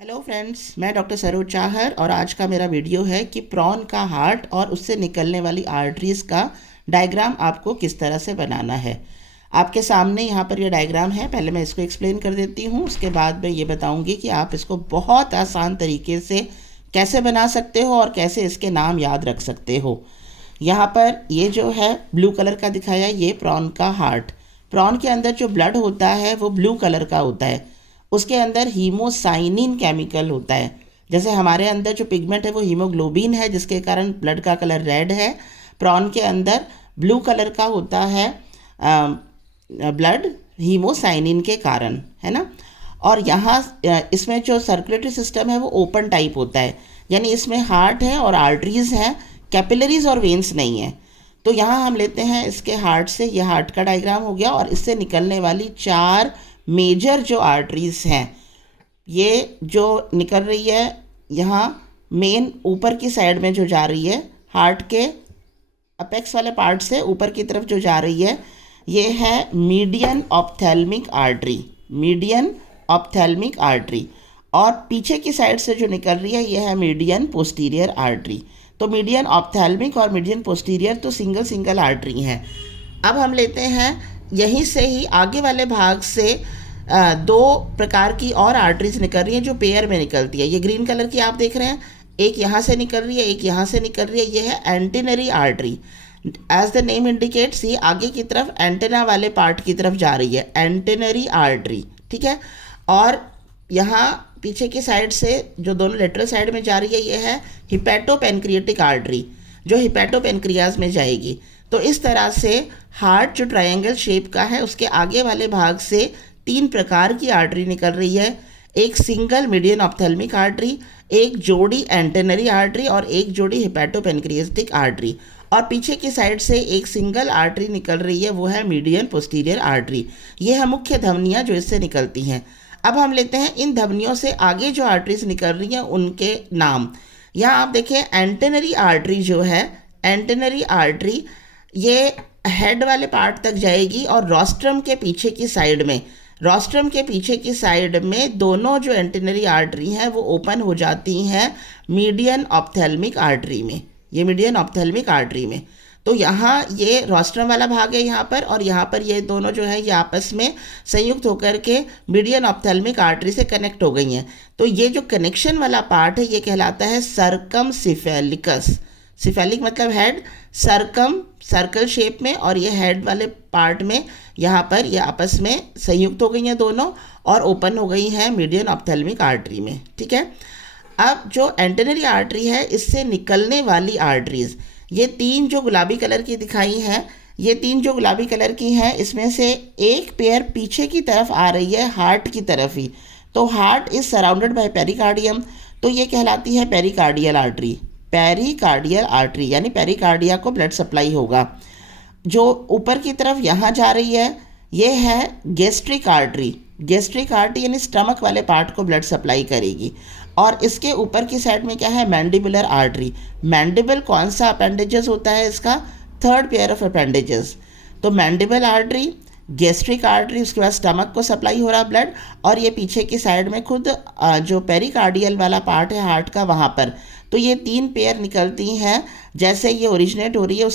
Hello friends, मैं doctor Saroj Chahar और आज का मेरा वीडियो है कि प्रॉन का हार्ट और उससे निकलने वाली आर्टरीज़ का डायग्राम आपको किस तरह से बनाना है। आपके सामने यहाँ पर ये डायग्राम है। पहले मैं इसको एक्सप्लेन कर देती हूँ, उसके बाद मैं ये बताऊँगी कि आप इसको बहुत आसान तरीके से कैसे बना सकते हो और कैसे इसके नाम याद रख सकते हो। यहाँ पर ये जो है ब्लू कलर का दिखाया, ये प्रॉन का हार्ट। प्रॉन के अंदर जो ब्लड होता है वो ब्लू कलर का होता है। उसके अंदर हीमोसाइनिन केमिकल होता है। जैसे हमारे अंदर जो पिगमेंट है वो हीमोग्लोबिन है, जिसके कारण ब्लड का कलर रेड है। प्रॉन के अंदर ब्लू कलर का होता है ब्लड हीमोसाइनिन के कारण, है ना। और यहाँ इसमें जो सर्कुलेटरी सिस्टम है वो ओपन टाइप होता है, यानी इसमें हार्ट है और आर्टरीज हैं, कैपिलरीज और वेन्स नहीं है। तो यहाँ हम लेते हैं इसके हार्ट से, ये हार्ट का डायग्राम हो गया, और इससे निकलने वाली चार मेजर जो आर्टरीज हैं, ये जो निकल रही है यहाँ मेन ऊपर की साइड में जो जा रही है, हार्ट के अपेक्स वाले पार्ट से ऊपर की तरफ जो जा रही है, ये है median ophthalmic artery. Median ophthalmic artery. और पीछे की साइड से जो निकल रही है ये है मीडियन पोस्टीरियर आर्टरी। तो मीडियन ऑप्थेल्मिक और मीडियन पोस्टीरियर तो सिंगल सिंगल आर्टरी हैं। अब हम लेते हैं यहीं से ही आगे वाले भाग से दो प्रकार की और आर्टरीज निकल रही हैं जो पेयर में निकलती है। ये ग्रीन कलर की आप देख रहे हैं, एक यहाँ से निकल रही है, एक यहाँ से निकल रही है। ये है anterior artery. As the name indicates, ये आगे की तरफ एंटेना वाले पार्ट की तरफ जा रही है, एंटेनरी आर्टरी, ठीक है। और यहाँ पीछे की साइड से जो दोनों लेटरल साइड में जा रही है, ये है हिपैटोपेनक्रिएटिक आर्टरी, जो हिपैटोपेनक्रियाज में जाएगी। तो इस तरह से हार्ट जो ट्रायंगल शेप का है, उसके आगे वाले भाग से तीन प्रकार की आर्टरी निकल रही है। एक सिंगल मीडियन ऑप्थेल्मिक आर्टरी, एक जोड़ी एंटेनरी आर्टरी और एक जोड़ी हिपैटोपेनक्रिएटिक आर्टरी। और पीछे की साइड से एक सिंगल आर्टरी निकल रही है, वो है मीडियन पोस्टीरियर आर्टरी। ये है मुख्य धमनियाँ जो इससे निकलती हैं। अब हम लेते हैं इन धमनियों से आगे जो आर्टरीज निकल रही हैं उनके नाम। यहाँ आप देखिए एंटेनरी आर्टरी जो है, एंटेनरी आर्टरी ये हेड वाले पार्ट तक जाएगी और रोस्ट्रम के पीछे की साइड में, रोस्ट्रम के पीछे की साइड में दोनों जो एंटेनरी आर्टरी हैं वो ओपन हो जाती हैं मीडियन ऑप्थेल्मिक आर्टरी में, ये मीडियन ऑप्थेल्मिक आर्टरी में। तो यहाँ ये रोस्ट्रम वाला भाग है यहाँ पर, और यहाँ पर ये दोनों जो है ये आपस में संयुक्त होकर के मीडियन ऑप्थेल्मिक आर्टरी से कनेक्ट हो गई हैं। तो ये जो कनेक्शन वाला पार्ट है ये कहलाता है सर्कमसिफेलिकस। सिफेलिक मतलब हेड, सर्कम सर्कल शेप में, और ये हेड वाले पार्ट में यहाँ पर ये आपस में संयुक्त हो गई हैं दोनों और ओपन हो गई हैं मीडियन ऑप्थेल्मिक आर्टरी में, ठीक है। अब जो एंटेनरी आर्टरी है, इससे निकलने वाली आर्टरीज, ये तीन जो गुलाबी कलर की दिखाई हैं, ये तीन जो गुलाबी कलर की हैं, इसमें से एक पेयर पीछे की तरफ आ रही है हार्ट की तरफ ही। तो heart is surrounded by pericardium, तो ये कहलाती है पेरिकार्डियल आर्टरी। पेरिकार्डियल आर्टरी यानी पेरिकार्डिया को ब्लड सप्लाई होगा। जो ऊपर की तरफ यहाँ जा रही है ये है गैस्ट्रिक आर्टरी। गैस्ट्रिक आर्टरी यानी स्टमक वाले पार्ट को ब्लड सप्लाई करेगी। और इसके ऊपर की साइड में क्या है, मैंडिबुलर आर्टरी। मैंडिबल कौन सा अपेंडेजेस होता है इसका, थर्ड पेयर ऑफ अपेंडेजेस। तो मैंडिबल आर्टरी, गैस्ट्रिक आर्टरी, उसके बाद स्टमक को सप्लाई हो रहा ब्लड, और ये पीछे की साइड में खुद जो पेरिकार्डियल वाला पार्ट है हार्ट का, वहाँ पर। तो ये तीन पेयर निकलती हैं जैसे ये ओरिजिनेट हो रही है।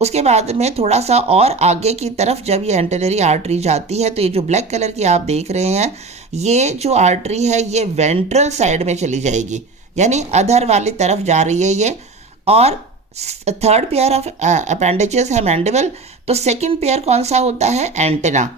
उसके बाद में थोड़ा सा और आगे की तरफ जब ये एंटेनरी आर्टरी जाती है, तो ये जो ब्लैक कलर की आप देख रहे हैं, ये जो आर्टरी है ये वेंट्रल साइड में चली जाएगी, यानी अधर वाली तरफ जा रही है ये। और थर्ड पेयर ऑफ अपेंडेजेस है मैंडिबल। तो सेकंड पेयर कौन सा होता है, एंटेना।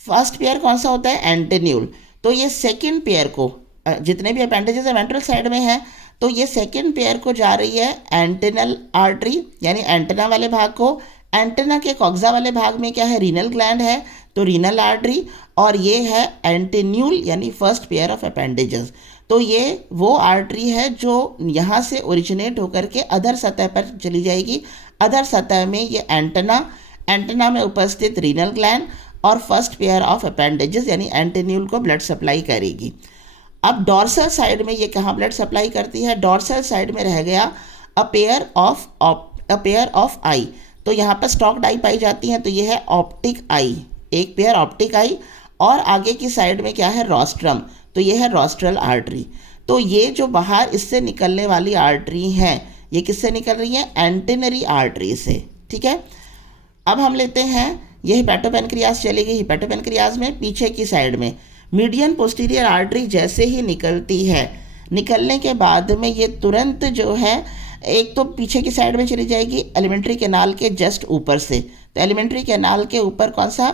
फर्स्ट पेयर कौन सा होता है, एंटेन्यूल। तो ये सेकंड पेयर को, जितने भी अपेंडेजेस है वेंट्रल साइड में है, तो ये सेकंड पेयर को जा रही है एंटेनल आर्टरी, यानी एंटेना वाले भाग को। एंटेना के कॉक्सा वाले भाग में क्या है, रीनल ग्लैंड है, तो रीनल आर्टरी। और ये है एंटेन्यूल यानी फर्स्ट पेयर ऑफ अपेंडेजेस। तो ये वो आर्टरी है जो यहाँ से ओरिजिनेट होकर के अधर सतह पर चली जाएगी। अधर सतह में ये एंटेना, एंटेना में उपस्थित रीनल ग्लैंड और फर्स्ट पेयर ऑफ अपेंडेजेस यानी एंटेन्यूल को ब्लड सप्लाई करेगी। अब डॉर्सल साइड में ये कहाँ ब्लड सप्लाई करती है, डॉर्सल साइड में रह गया अ पेयर ऑफ आई। तो यहाँ पर स्टॉक्ड आई पाई जाती हैं, तो ये है ऑप्टिक आई, एक पेयर ऑप्टिक आई। और आगे की साइड में क्या है, रोस्ट्रम। तो ये है रोस्ट्रल आर्टरी। तो ये जो बाहर इससे निकलने वाली आर्टरी हैं, ये किससे निकल रही है? एंटेनरी आर्टरी से, ठीक है। अब हम लेते हैं, ये हिपैटोपेनक्रियाज चली गई। हिपैटोपेनक्रियाज में पीछे की साइड में मीडियन पोस्टीरियर आर्टरी जैसे ही निकलती है, निकलने के बाद में ये तुरंत जो है एक तो पीछे की साइड में चली जाएगी एलिमेंट्री कैनाल के जस्ट ऊपर से। तो एलिमेंट्री कैनाल के ऊपर कौन सा?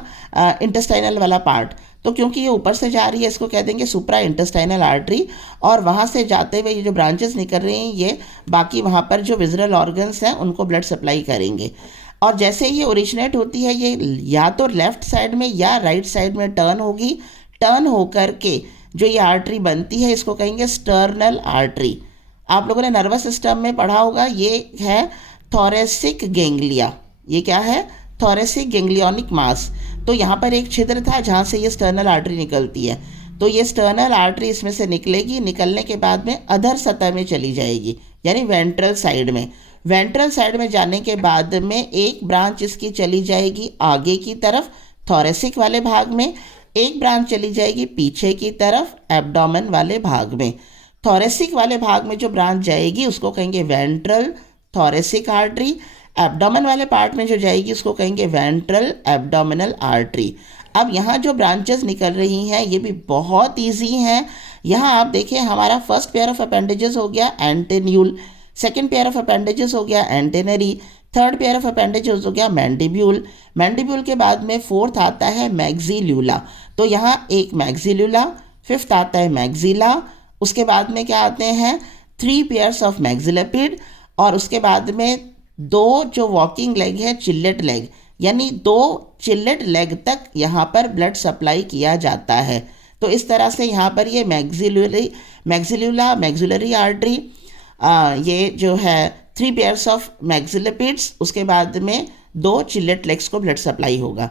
इंटेस्टाइनल वाला पार्ट। तो क्योंकि ये ऊपर से जा रही है, इसको कह देंगे सुप्रा इंटेस्टाइनल आर्टरी। और वहाँ से जाते हुए ये जो ब्रांचेस निकल रही हैं, ये बाकी वहाँ पर जो विजरल ऑर्गन्स हैं उनको ब्लड सप्लाई करेंगे। और जैसे ये ओरिजिनेट होती है, ये या तो लेफ्ट साइड में या राइट साइड में टर्न होगी। टर्न होकर के जो ये आर्टरी बनती है, इसको कहेंगे स्टर्नल आर्टरी। आप लोगों ने नर्वस सिस्टम में पढ़ा होगा, ये है थोरेसिक गेंगलिया। ये क्या है? थोरेसिक गेंगलियोनिक मास। तो यहाँ पर एक छिद्र था जहाँ से ये स्टर्नल आर्टरी निकलती है। तो ये स्टर्नल आर्टरी इसमें से निकलेगी, निकलने के बाद में अधर सतह में चली जाएगी, यानी वेंट्रल साइड में। वेंट्रल साइड में जाने के बाद में एक ब्रांच इसकी चली जाएगी आगे की तरफ थोरेसिक वाले भाग में, एक ब्रांच चली जाएगी पीछे की तरफ एब्डोमेन वाले भाग में। थोरेसिक वाले भाग में जो ब्रांच जाएगी उसको कहेंगे वेंट्रल थोरेसिक आर्टरी। एब्डोमेन वाले पार्ट में जो जाएगी उसको कहेंगे वेंट्रल एब्डोमिनल आर्टरी। अब यहाँ जो ब्रांचेस निकल रही हैं ये भी बहुत ईजी हैं। यहाँ आप देखिए, हमारा फर्स्ट पेयर ऑफ अपेंडेजेस हो गया एंटेन्यूल, सेकेंड पेयर ऑफ अपेंडेजेस हो गया antennary, third pair of appendages हो गया मैंडिब्यूल। मैंडिब्यूल के बाद में फोर्थ आता है मैग्जील्यूला। तो यहाँ एक मैग्जील्यूला, फिफ्थ आता है मैग्जीला, उसके बाद में क्या आते हैं? 3 पेयर्स ऑफ मैग्जिलेपिड, और उसके बाद में 2 जो वॉकिंग लेग है चिल्लेट लेग, यानी 2 चिल्लेट लेग तक यहाँ पर ब्लड सप्लाई किया जाता है। तो इस तरह से यहाँ पर ये मैग्जिल्यूला मैग्जिलरी आर्टरी, ये जो है 3 पेयर्स ऑफ मैग्जिलेपिड्स, उसके बाद में 2 चिल्लेट लेग्स को ब्लड सप्लाई होगा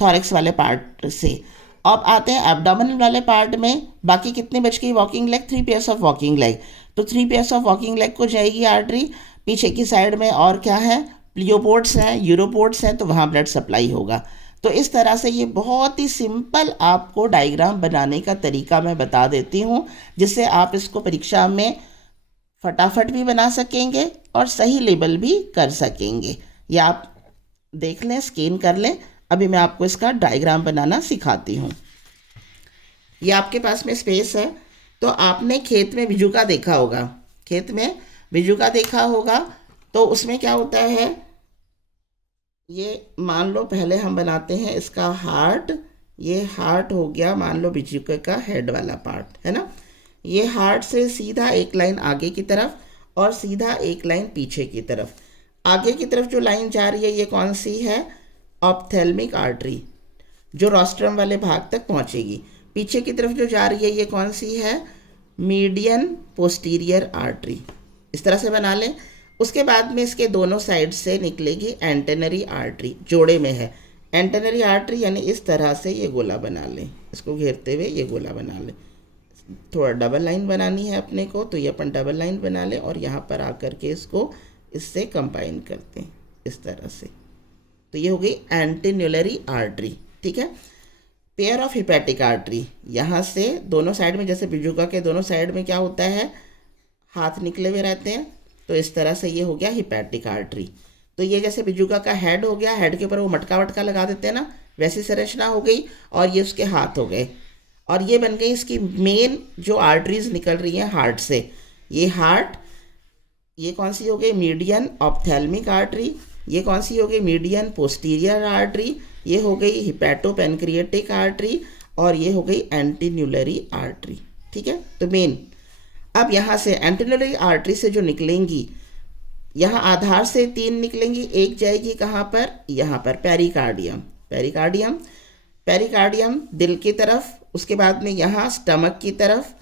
थॉरेक्स वाले पार्ट से। अब आते हैं एब्डोमिनल वाले पार्ट में, बाकी कितने बच गई? Walking leg, 3 pairs of walking leg. तो 3 पेयर्स ऑफ वॉकिंग लेग को जाएगी आर्टरी पीछे की साइड में, और क्या है? प्लियोपोड्स हैं, यूरोपोड्स हैं, तो वहाँ ब्लड सप्लाई होगा। तो इस तरह से ये बहुत ही सिंपल आपको डायग्राम बनाने का तरीका मैं बता देती हूँ, जिससे आप इसको परीक्षा में फटाफट भी बना सकेंगे और सही लेबल भी कर सकेंगे। ये आप देख लें, स्कैन कर लें। अभी मैं आपको इसका डायग्राम बनाना सिखाती हूँ। ये आपके पास में स्पेस है। तो आपने खेत में बिजुका देखा होगा, खेत में बिजुका देखा होगा, तो उसमें क्या होता है? ये मान लो पहले हम बनाते हैं इसका हार्ट। ये हार्ट हो गया, मान लो बिजुका का हेड वाला पार्ट है ना। ये हार्ट से सीधा एक लाइन आगे की तरफ और सीधा एक लाइन पीछे की तरफ। आगे की तरफ जो लाइन जा रही है ये कौन सी है? ऑप्थेल्मिक आर्टरी, जो रोस्ट्रम वाले भाग तक पहुंचेगी। पीछे की तरफ जो जा रही है ये कौन सी है? Median posterior artery. इस तरह से बना लें। उसके बाद में इसके दोनों साइड से निकलेगी एंटेनरी आर्टरी, जोड़े में है एंटेनरी आर्टरी, यानी इस तरह से ये गोला बना लें, इसको घेरते हुए ये गोला बना लें। थोड़ा डबल लाइन बनानी है अपने को, तो ये अपन डबल लाइन बना लें और यहाँ पर आकर के इसको इससे कंबाइन करते हैं इस तरह से। तो ये हो गई एंटीन्यूलरी आर्टरी, ठीक है। पेयर ऑफ हिपैटिक आर्टरी, यहाँ से दोनों साइड में, जैसे बिजुका के दोनों साइड में क्या होता है? हाथ निकले हुए रहते हैं। तो इस तरह से ये हो गया हिपैटिक आर्टरी। तो ये जैसे बिजुका का हेड हो गया, हेड के ऊपर वो मटका वटका लगा देते हैं ना, वैसी संरचना हो गई। और ये उसके हाथ हो गए, और ये बन गई इसकी मेन जो आर्टरीज निकल रही हैं हार्ट से। ये हार्ट, ये कौन सी हो गई? Median ophthalmic artery. ये कौन सी हो गई? Median posterior artery. ये हो गई हिपैटोपेनक्रिएटिक आर्टरी, और ये हो गई एंटीन्यूलरी आर्टरी, ठीक है। तो मेन, अब यहाँ से एंटीन्यूलरी आर्टरी से जो निकलेंगी, यहाँ आधार से 3 निकलेंगी। एक जाएगी कहाँ पर? यहाँ पर पेरिकार्डियम, पेरिकार्डियम, पेरिकार्डियम दिल की तरफ। उसके बाद में यहाँ स्टमक की तरफ,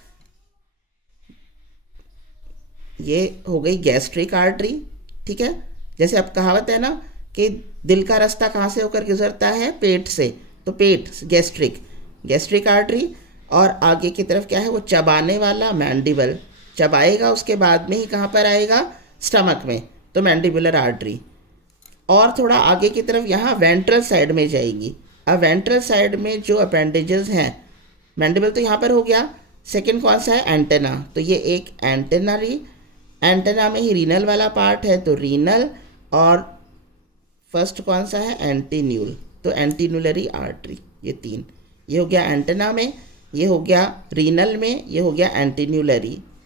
ये हो गई गैस्ट्रिक आर्टरी, ठीक है। जैसे अब कहावत है ना कि दिल का रास्ता कहाँ से होकर गुजरता है? पेट से। तो पेट, गैस्ट्रिक, गैस्ट्रिक आर्टरी। और आगे की तरफ क्या है? वो चबाने वाला मैंडिबल, चबाएगा उसके बाद में ही कहाँ पर आएगा? स्टमक में, तो मैंडिबुलर आर्टरी। और थोड़ा आगे की तरफ यहाँ वेंट्रल साइड में जाएगी। अब वेंट्रल साइड में जो अपेंडेजेस हैं, मैंडिबल तो यहाँ पर हो गया, सेकंड कौन सा है, एंटेना, तो ये एक एंटेना में ही रीनल वाला पार्ट है, तो रीनल। और फर्स्ट कौन सा है, एंटीन्यूल, तो एंटीन्यूलरी आर्टरी। ये तीन, ये हो गया एंटेना में, ये हो गया रीनल में, ये हो गया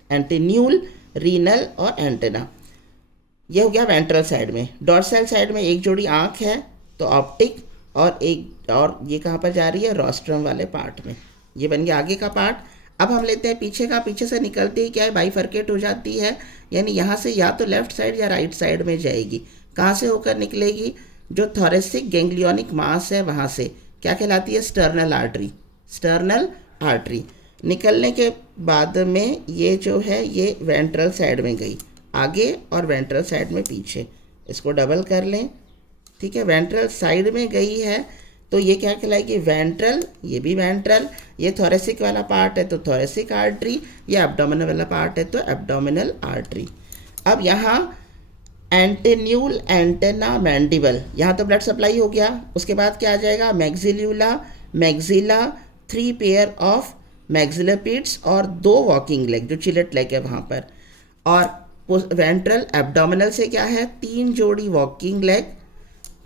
एंटीन्यूल, रीनल और एंटेना। ये हो गया वेंट्रल साइड में। डॉर्सल साइड में एक जोड़ी आँख है, तो ऑप्टिक, और ये कहाँ पर जा रही है, रोस्ट्रम वाले पार्ट में। ये बन गया आगे का पार्ट। अब हम लेते हैं पीछे का। पीछे से निकलती ही क्या है, बाइफर्केट हो जाती है, यानी यहाँ से या तो लेफ्ट साइड या राइट साइड में जाएगी। कहाँ से होकर निकलेगी, जो थोरेसिक गैंग्लियोनिक मास है वहाँ से, क्या कहलाती है, स्टर्नल आर्टरी। निकलने के बाद में ये जो है ये वेंट्रल साइड में गई आगे और वेंट्रल साइड में पीछे। इसको डबल कर लें, ठीक है, वेंट्रल साइड में गई है तो ये क्या कहलाएगी, वेंट्रल, ये भी वेंट्रल। ये थोरेसिक वाला पार्ट है तो थोरेसिक आर्टरी, ये एब्डोमिनल वाला पार्ट है तो एब्डोमिनल आर्टरी। अब यहाँ एंटेन्यूल, एंटेना, मैंडिबल, यहाँ तो ब्लड सप्लाई हो गया। उसके बाद क्या आ जाएगा, मैग्जिला, 3 पेयर ऑफ मैग्जिलोपीड्स और 2 वॉकिंग लेग, जो चिलेट लेग है वहाँ पर। और वेंट्रल एब्डोमिनल से क्या है, 3 जोड़ी वॉकिंग लेग,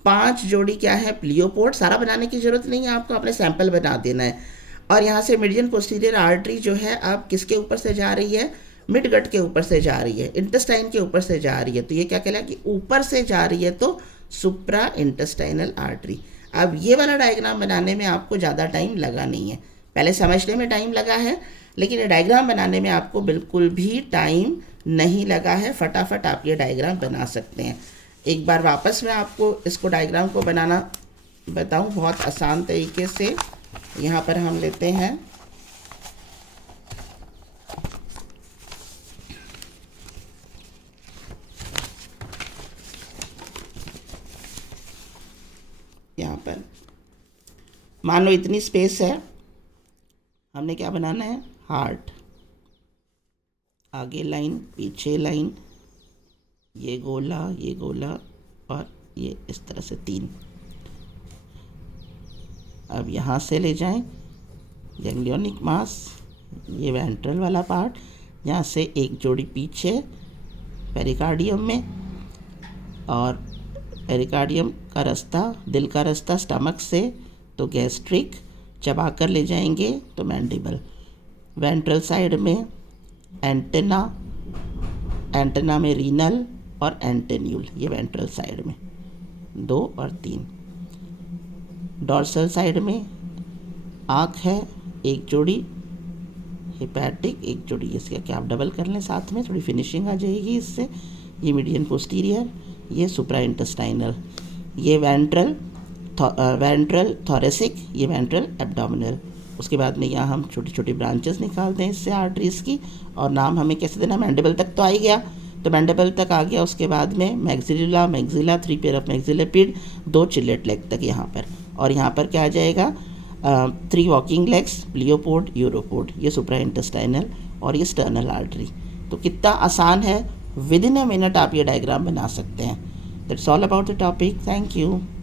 5 जोड़ी क्या है, प्लियोपोड। सारा बनाने की ज़रूरत नहीं है आपको, अपने सैंपल बना देना है। और यहाँ से मीडियन पोस्टीरियर आर्टरी जो है अब किसके ऊपर से जा रही है, मिड गट के ऊपर से जा रही है, इंटेस्टाइन के ऊपर से जा रही है, तो ये क्या कहलाएगा कि ऊपर से जा रही है तो सुप्रा इंटेस्टाइनल आर्टरी। अब ये वाला डायग्राम बनाने में आपको ज़्यादा टाइम लगा नहीं है, पहले समझने में टाइम लगा है, लेकिन ये डायग्राम बनाने में आपको बिल्कुल भी टाइम नहीं लगा है। फटाफट आप ये डायग्राम बना सकते हैं। एक बार वापस मैं आपको इसको डायग्राम को बनाना बताऊं बहुत आसान तरीके से। यहाँ पर हम लेते हैं यहाँ पर, मान लो इतनी स्पेस है, हमने क्या बनाना है, हार्ट, आगे लाइन पीछे लाइन, ये गोला और ये इस तरह से 3। अब यहाँ से ले जाएं गैंग्लियोनिक मास, ये वेंट्रल वाला पार्ट, यहाँ से एक जोड़ी पीछे पेरिकार्डियम में, और पेरिकार्डियम का रास्ता, दिल का रास्ता स्टमक से तो गैस्ट्रिक, चबा कर ले जाएंगे तो मैंडिबल। वेंट्रल साइड में एंटेना में रीनल और एंटेन्यूल, ये वेंट्रल साइड में 2 और 3। डॉर्सल साइड में आँख है एक जोड़ी, हेपेटिक एक जोड़ी, इसका क्या आप डबल कर लें साथ में, थोड़ी फिनिशिंग आ जाएगी इससे। ये मीडियन पोस्टीरियर, ये सुप्रा इंटेस्टाइनल, ये वेंट्रल थोरेसिक, ये वेंट्रल एब्डोमिनल। उसके बाद में यहाँ हम छोटी छोटी ब्रांचेस निकालते हैं इससे आर्टरीज की, और नाम हमें कैसे देना, मैंडिबल तक तो आ ही गया, तो मैंडिबल तक आ गया। उसके बाद में maxilla 3 pair of maxilliped, 2 chelate leg तक यहाँ पर, और यहाँ पर क्या आ जाएगा, 3 वॉकिंग लेग्स, प्लियोपोड, यूरोपोड, ये सुप्रा इंटेस्टाइनल और ये स्टर्नल आर्टरी। तो कितना आसान है, विद इन अ मिनट आप ये डायग्राम बना सकते हैं। That's all about the topic. Thank you.